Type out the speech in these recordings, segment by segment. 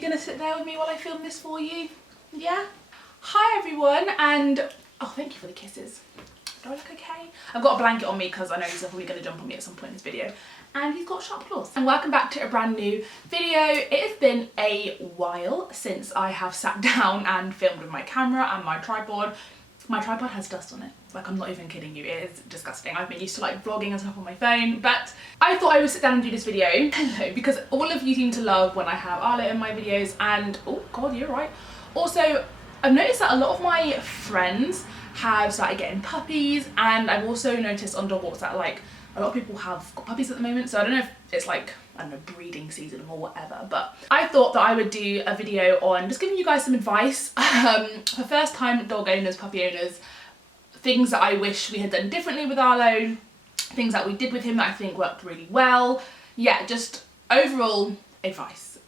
You're gonna sit there with me while I film this for you? Yeah? Hi everyone, and oh, thank you for the kisses. Do I look okay? I've got a blanket on me because I know he's probably gonna jump on me at some point in this video. And he's got sharp claws. And welcome back to a brand new video. It has been a while since I have sat down and filmed with my camera and my tripod. My tripod has dust on it. Like, I'm not even kidding you, it is disgusting. I've been used to like vlogging and stuff on my phone, but I thought I would sit down and do this video. Hello, because all of you seem to love when I have Arlo in my videos, and oh god, you're right. Also, I've noticed that a lot of my friends have started getting puppies, and I've also noticed on dog walks that like a lot of people have got puppies at the moment, so I don't know if it's like, I don't know, breeding season or whatever, but I thought that I would do a video on just giving you guys some advice for first time dog owners, puppy owners, things that I wish we had done differently with Arlo, things that we did with him that I think worked really well. Yeah, just overall advice,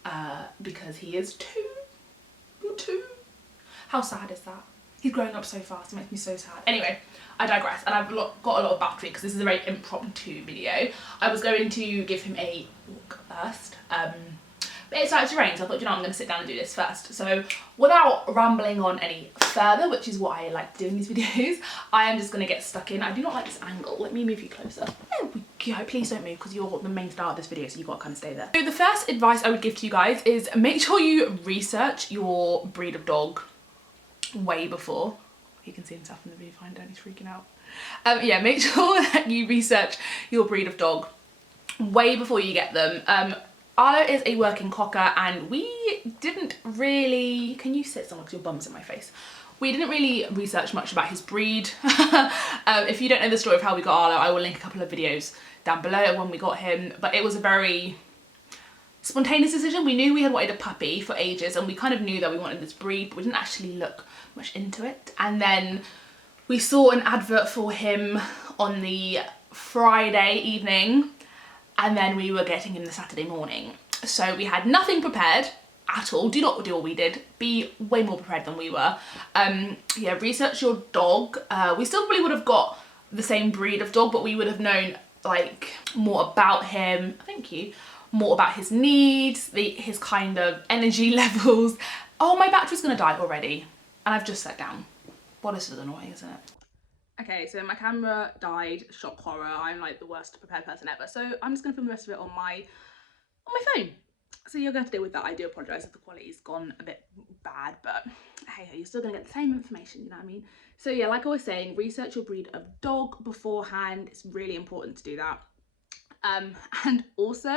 because he is two. How sad is that? He's growing up so fast, it makes me so sad. Anyway, I digress, and I've got a lot of battery because this is a very impromptu video. I was going to give him a walk first, but it started to rain, so I thought, you know, I'm going to sit down and do this first. So without rambling on any further, which is what I like to do in these videos, I am just going to get stuck in. I do not like this angle. Let me move you closer. There we go. Please don't move because you're the main star of this video, so you've got to kind of stay there. So the first advice I would give to you guys is make sure you research your breed of dog way before. You can see himself in the viewfinder and he's freaking out. Yeah, make sure that you research your breed of dog way before you get them. Arlo is a working cocker, and we didn't really, can you sit somewhere because your bum's in my face? We didn't really research much about his breed. If you don't know the story of how we got Arlo, I will link a couple of videos down below of when we got him, but it was a very spontaneous decision. We knew we had wanted a puppy for ages, and we kind of knew that we wanted this breed, but we didn't actually look much into it. And then we saw an advert for him on the Friday evening, and then we were getting him the Saturday morning. So we had nothing prepared at all. Do not do what we did. Be way more prepared than we were. Yeah, research your dog. We still probably would have got the same breed of dog, but we would have known like more about him. Thank you. More about his needs, his kind of energy levels. Oh, my battery's gonna die already. And I've just sat down. Well, this is annoying, isn't it? Okay, so my camera died, shock horror. I'm like the worst prepared person ever. So I'm just gonna film the rest of it on my phone. So you're gonna have to deal with that. I do apologise if the quality's gone a bit bad, but hey, you're still gonna get the same information, you know what I mean? So yeah, like I was saying, research your breed of dog beforehand. It's really important to do that. And also,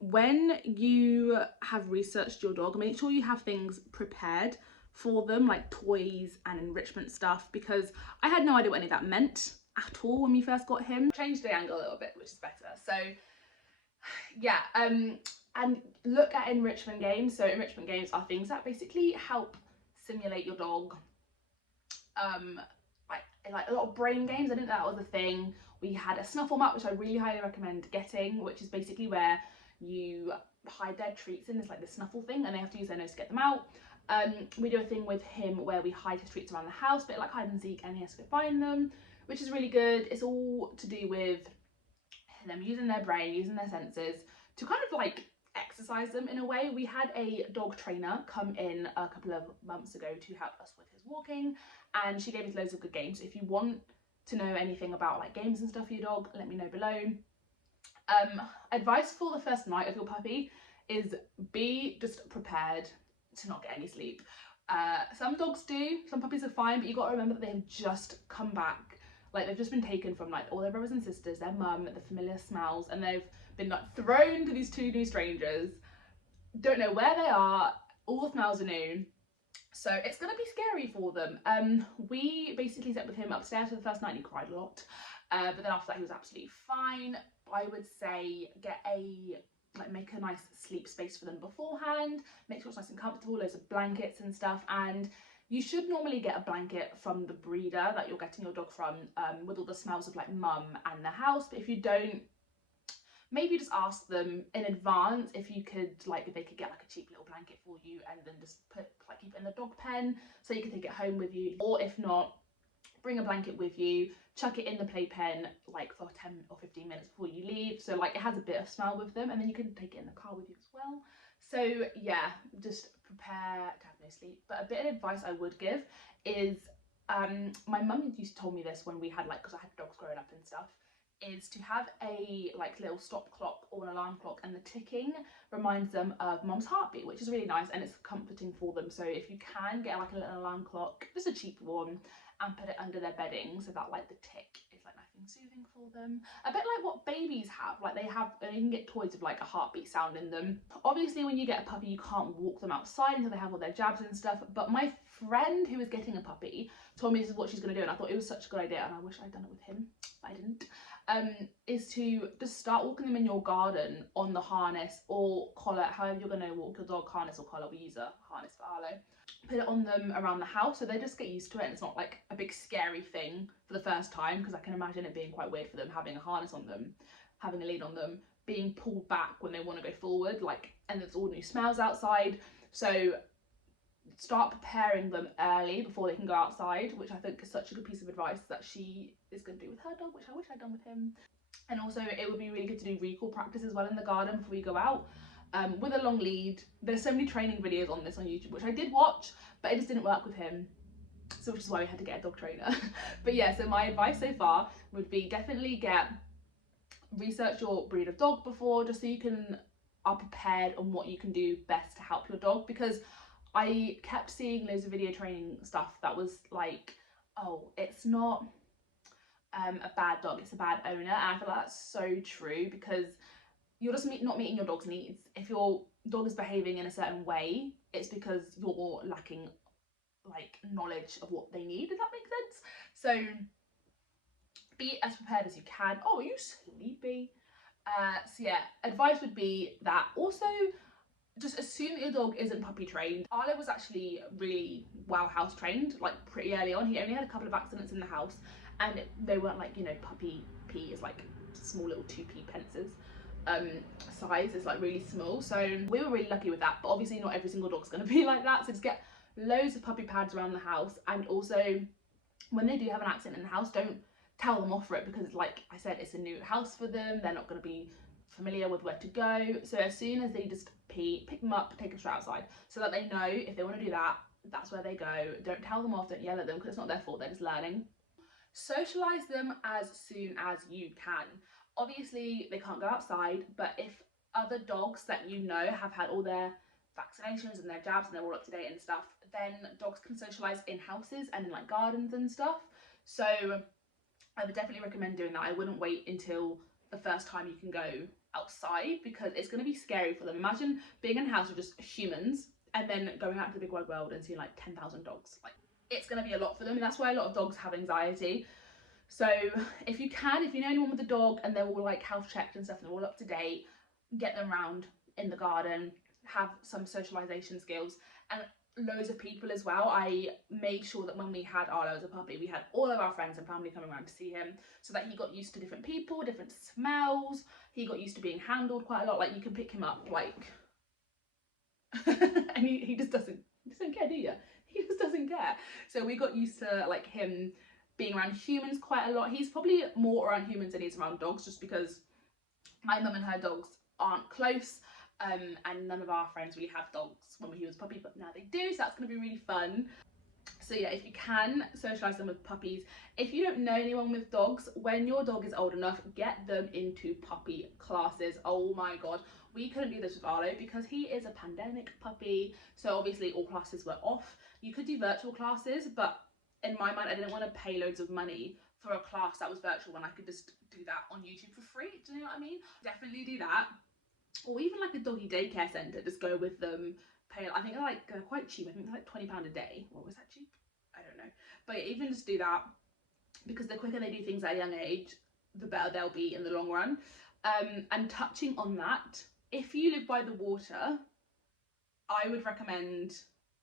when you have researched your dog, make sure you have things prepared for them, like toys and enrichment stuff, because I had no idea what any of that meant at all when we first got him. Changed the angle a little bit, which is better. So yeah, and look at enrichment games. So enrichment games are things that basically help simulate your dog. Like a lot of brain games. I didn't know that was a thing. We had a snuffle mat, which I really highly recommend getting, which is basically where you hide their treats in. It's like the snuffle thing, and they have to use their nose to get them out. We do a thing with him where we hide his treats around the house, a bit like hide and seek, and he has to go find them, which is really good. It's all to do with them using their brain, using their senses to kind of like exercise them in a way. We had a dog trainer come in a couple of months ago to help us with his walking, and she gave us loads of good games. So if you want to know anything about like games and stuff for your dog, let me know below. Advice for the first night of your puppy is be just prepared to not get any sleep. Some dogs do, some puppies are fine, but you got to remember that they have just come back. Like, they've just been taken from like all their brothers and sisters, their mum, the familiar smells, and they've been like thrown to these two new strangers. Don't know where they are, all the smells are new. So it's gonna be scary for them. We basically slept with him upstairs for the first night and he cried a lot. But then after that he was absolutely fine. I would say make a nice sleep space for them beforehand. Make sure it's nice and comfortable, loads of blankets and stuff. And you should normally get a blanket from the breeder that you're getting your dog from, with all the smells of like mum and the house. But if you don't, maybe just ask them in advance if you could, like, if they could get like a cheap little blanket for you and then just keep it in the dog pen so you can take it home with you. Or if not, bring a blanket with you, chuck it in the playpen like for 10 or 15 minutes before you leave, so like it has a bit of smell with them, and then you can take it in the car with you as well. So yeah, just prepare to have no sleep. But a bit of advice I would give is, my mum used to tell me this when we had like, because I had dogs growing up and stuff, is to have a like little stop clock or an alarm clock, and the ticking reminds them of mum's heartbeat, which is really nice and it's comforting for them. So if you can get like a little alarm clock, just a cheap one, and put it under their bedding so that like the tick is like nice and soothing for them. A bit like what babies have, like they can get toys with like a heartbeat sound in them. Obviously when you get a puppy you can't walk them outside until they have all their jabs and stuff, but my friend who is getting a puppy told me this is what she's going to do, and I thought it was such a good idea, and I wish I'd done it with him, but I didn't. Is to just start walking them in your garden on the harness or collar, however you're going to walk your dog, harness or collar. We use a harness for Arlo. Put it on them around the house so they just get used to it, and it's not like a big scary thing for the first time, because I can imagine it being quite weird for them having a harness on them, having a lead on them, being pulled back when they want to go forward, like, and there's all new smells outside. So start preparing them early before they can go outside, which I think is such a good piece of advice that she is going to do with her dog, which I wish I'd done with him. And also it would be really good to do recall practice as well in the garden before you go out, with a long lead. There's so many training videos on this on YouTube, which I did watch, but it just didn't work with him, so which is why we had to get a dog trainer. But yeah, so my advice so far would be definitely research your breed of dog before, just so you are prepared on what you can do best to help your dog, because I kept seeing loads of video training stuff that was like, oh, it's not a bad dog, it's a bad owner. And I feel like that's so true, because you're just not meeting your dog's needs. If your dog is behaving in a certain way, it's because you're lacking like knowledge of what they need, if that makes sense. So be as prepared as you can. Oh, are you sleepy? So yeah, advice would be that. Also, just assume that your dog isn't puppy trained. Arlo was actually really well house trained, like pretty early on. He only had a couple of accidents in the house, and they weren't like, you know, puppy pee is like small little 2p pences size, is like really small. So we were really lucky with that, but obviously not every single dog's going to be like that. So just get loads of puppy pads around the house, and also when they do have an accident in the house, don't tell them off for it, because like I said, it's a new house for them. They're not going to be familiar with where to go. So as soon as they just pee, pick them up, take them straight outside, so that they know if they want to do that, that's where they go. Don't tell them off, don't yell at them, because it's not their fault, they're just learning. Socialize them as soon as you can. Obviously they can't go outside, but if other dogs that you know have had all their vaccinations and their jabs and they're all up to date and stuff, then dogs can socialize in houses and in like gardens and stuff. So I would definitely recommend doing that. I wouldn't wait until the first time you can go outside, because it's going to be scary for them. Imagine being in a house with just humans and then going out to the big wide world and seeing like 10,000 dogs. Like, it's going to be a lot for them, and that's why a lot of dogs have anxiety. So if you know anyone with a dog and they're all like health checked and stuff and they're all up to date, get them around in the garden, have some socialization skills, and loads of people as well. I made sure that when we had Arlo as a puppy, we had all of our friends and family coming around to see him, so that he got used to different people, different smells. He got used to being handled quite a lot. Like, you can pick him up like and he just doesn't care, do you? He just doesn't care. So we got used to like him being around humans quite a lot. He's probably more around humans than he is around dogs, just because my mum and her dogs aren't close. And none of our friends really have dogs when he was a puppy, but now they do, so that's going to be really fun. So yeah, if you can, socialise them with puppies. If you don't know anyone with dogs, when your dog is old enough, get them into puppy classes. Oh my god, we couldn't do this with Arlo because he is a pandemic puppy, so obviously all classes were off. You could do virtual classes, but in my mind I didn't want to pay loads of money for a class that was virtual when I could just do that on YouTube for free. Do you know what I mean? Definitely do that. Or even like a doggy daycare centre, just go with them, pay, I think they're quite cheap. I think they're like £20 a day. What was that cheap? I don't know. But yeah, even just do that, because the quicker they do things at a young age, the better they'll be in the long run. And touching on that, if you live by the water, I would recommend,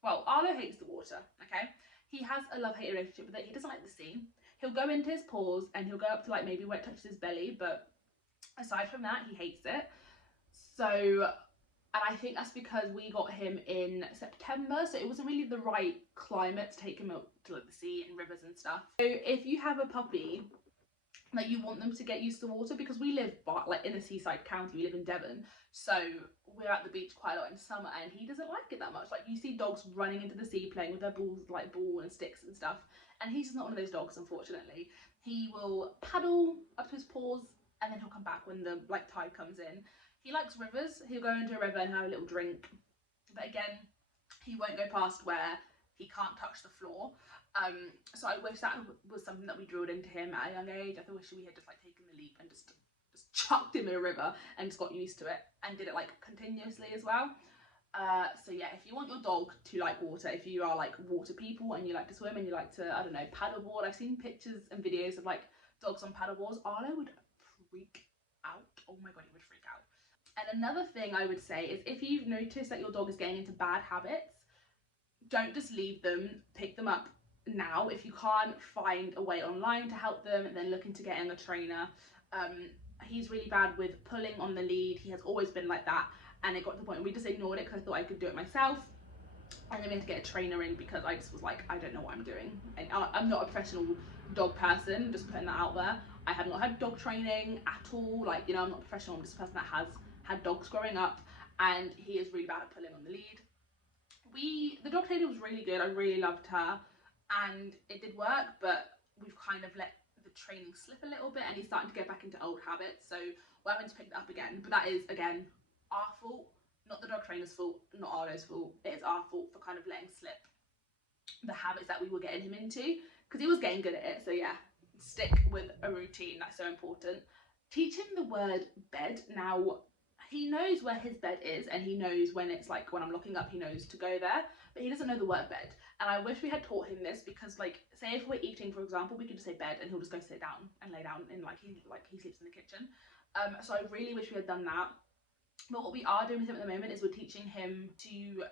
well, Arlo hates the water, okay? He has a love-hate relationship with it. He doesn't like the sea. He'll go into his paws and he'll go up to like maybe where it touches his belly, but aside from that, he hates it. So, and I think that's because we got him in September, so it wasn't really the right climate to take him out to like the sea and rivers and stuff. So if you have a puppy like you want them to get used to water, because we live like in a seaside county, we live in Devon, so we're at the beach quite a lot in summer, and he doesn't like it that much. Like you see dogs running into the sea playing with their balls, like ball and sticks and stuff, and he's just not one of those dogs, unfortunately. He will paddle up to his paws and then he'll come back when the like tide comes in. He likes rivers. He'll go into a river and have a little drink, but again, he won't go past where he can't touch the floor. So I wish that was something that we drilled into him at a young age. I wish we had just like taken the leap and just chucked him in a river and just got used to it and did it like continuously as well. So yeah, if you want your dog to like water, if you are like water people and you like to swim and you like to, I don't know, paddleboard. I've seen pictures and videos of like dogs on paddleboards. Arlo would freak out. Oh my god, he would freak out. And another thing I would say is, if you've noticed that your dog is getting into bad habits, don't just leave them, pick them up now. If you can't find a way online to help them, then look into getting a trainer. He's really bad with pulling on the lead. He has always been like that, and it got to the point where we just ignored it because I thought I could do it myself. And then we had to get a trainer in because I just was like, I don't know what I'm doing. And I'm not a professional dog person, just putting that out there. I have not had dog training at all. Like, you know, I'm not professional. I'm just a person that has had dogs growing up, and he is really bad at pulling on the lead. The dog trainer was really good. I really loved her, and it did work, but we've kind of let the training slip a little bit, and he's starting to get back into old habits. So we're having to pick that up again. But that is, again, our fault. Not the dog trainer's fault, not Arlo's fault. It is our fault for kind of letting slip the habits that we were getting him into, because he was getting good at it. So yeah, stick with a routine. That's so important. Teach him the word bed. Now, he knows where his bed is, and he knows when it's like, when I'm locking up, he knows to go there, but he doesn't know the word bed. And I wish we had taught him this, because like, say if we're eating, for example, we could just say bed and he'll just go sit down and lay down, and like he sleeps in the kitchen. So I really wish we had done that. But what we are doing with him at the moment is we're teaching him to,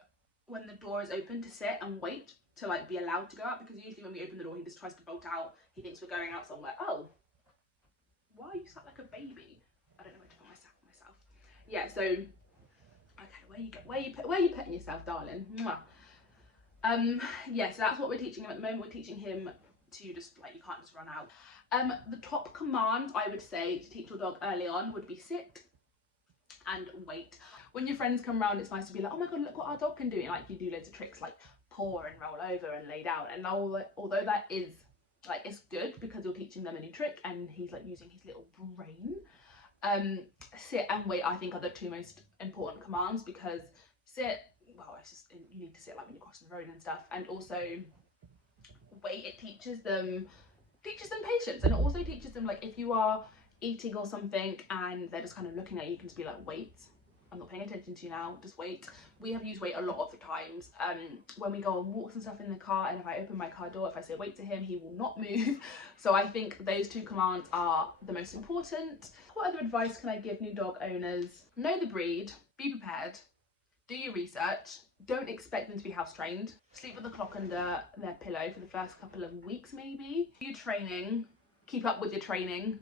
when the door is open, to sit and wait to like be allowed to go out, because usually when we open the door, he just tries to bolt out. He thinks we're going out somewhere. Oh, why are you sat like a baby? I don't know where to put myself. Yeah, so okay, where you putting yourself, darling? Mwah. Yeah, so that's what we're teaching him at the moment. We're teaching him to just like, you can't just run out. The top command I would say to teach your dog early on would be sit and wait. When your friends come around, it's nice to be like, oh my god, look what our dog can do. And like, you do loads of tricks like paw and roll over and lay down. And although that is like, it's good because you're teaching them a new trick and he's like using his little brain. Sit and wait, I think, are the two most important commands, because sit, well, it's just, you need to sit like when you're crossing the road and stuff, and also wait, it teaches them patience, and it also teaches them, like, if you are eating or something and they're just kind of looking at you, you can just be like, wait, I'm not paying attention to you now, just wait. We have used wait a lot of the times when we go on walks and stuff in the car, and if I open my car door, if I say wait to him, he will not move. So I think those two commands are the most important. What other advice can I give new dog owners? Know the breed, be prepared, do your research, don't expect them to be house trained, sleep with the clock under their pillow for the first couple of weeks maybe, do your training, keep up with your training.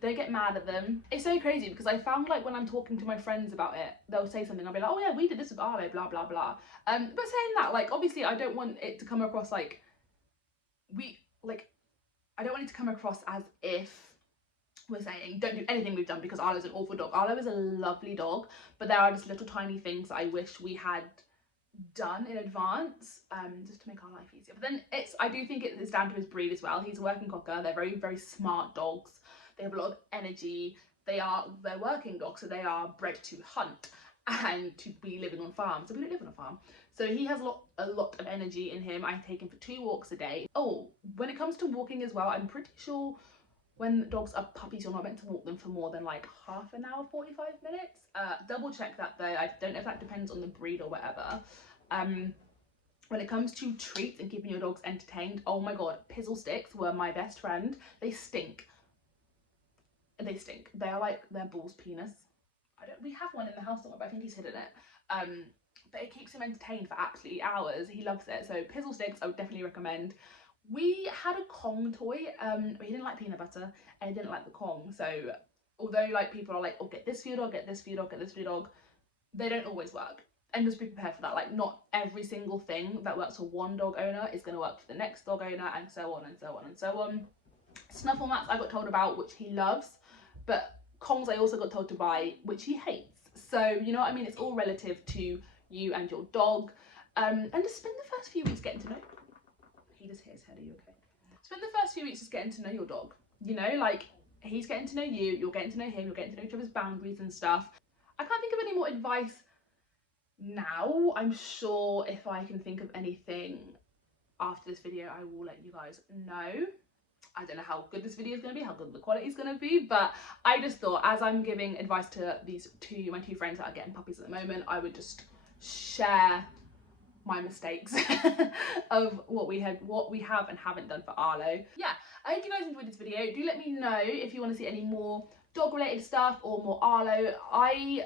Don't get mad at them. It's so crazy because I found, like, when I'm talking to my friends about it, they'll say something, I'll be like, oh yeah, we did this with Arlo, blah blah blah. But saying that, like, obviously I don't want it to come across like I don't want it to come across as if we're saying don't do anything we've done, because Arlo's an awful dog. Arlo is a lovely dog, but there are just little tiny things that I wish we had done in advance, just to make our life easier. But then I do think it is down to his breed as well. He's a working cocker. They're very, very smart dogs. They have a lot of energy. They're working dogs, so they are bred to hunt and to be living on farms. So we don't live on a farm. So he has a lot of energy in him. I take him for 2 walks a day. Oh, when it comes to walking as well, I'm pretty sure when dogs are puppies, you're not meant to walk them for more than like half an hour, 45 minutes. Double check that though. I don't know if that depends on the breed or whatever. When it comes to treats and keeping your dogs entertained, oh my god, pizzle sticks were my best friend. They stink. They stink. They are like their bull's penis. We have one in the house somewhere, but I think he's hidden it. But it keeps him entertained for absolutely hours. He loves it. So pizzle sticks, I would definitely recommend. We had a Kong toy, but he didn't like peanut butter and he didn't like the Kong. So although like people are like, oh, get this for your dog, get this for your dog, get this for your dog, they don't always work. And just be prepared for that. Like, not every single thing that works for one dog owner is going to work for the next dog owner, and so on and so on and so on. Snuffle mats I got told about, which he loves, but Kongs I also got told to buy, which he hates. So, you know what I mean? It's all relative to you and your dog. And just spend the first few weeks getting to know. He just hit his head, are you okay? Spend the first few weeks just getting to know your dog. You know, like, he's getting to know you, you're getting to know him, you're getting to know each other's boundaries and stuff. I can't think of any more advice now. I'm sure if I can think of anything after this video, I will let you guys know. I don't know how good this video is going to be, how good the quality is going to be, but I just thought, as I'm giving advice to my two friends that are getting puppies at the moment, I would just share my mistakes of what we have and haven't done for Arlo. Yeah, I hope you guys enjoyed this video. Do let me know if you want to see any more dog related stuff or more Arlo. I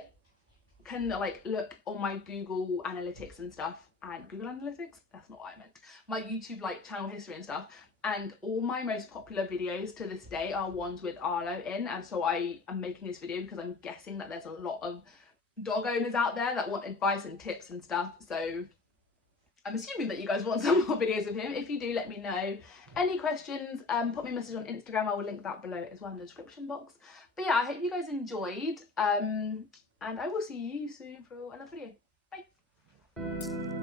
can like look on my Google analytics and stuff, and Google analytics, that's not what I meant, my YouTube like channel history and stuff, and all my most popular videos to this day are ones with Arlo in, and so I am making this video because I'm guessing that there's a lot of dog owners out there that want advice and tips and stuff, so I'm assuming that you guys want some more videos of him. If you do, let me know. Any questions, put me a message on Instagram. I will link that below as well in the description box. But yeah, I hope you guys enjoyed. And I will see you soon for another video. Bye.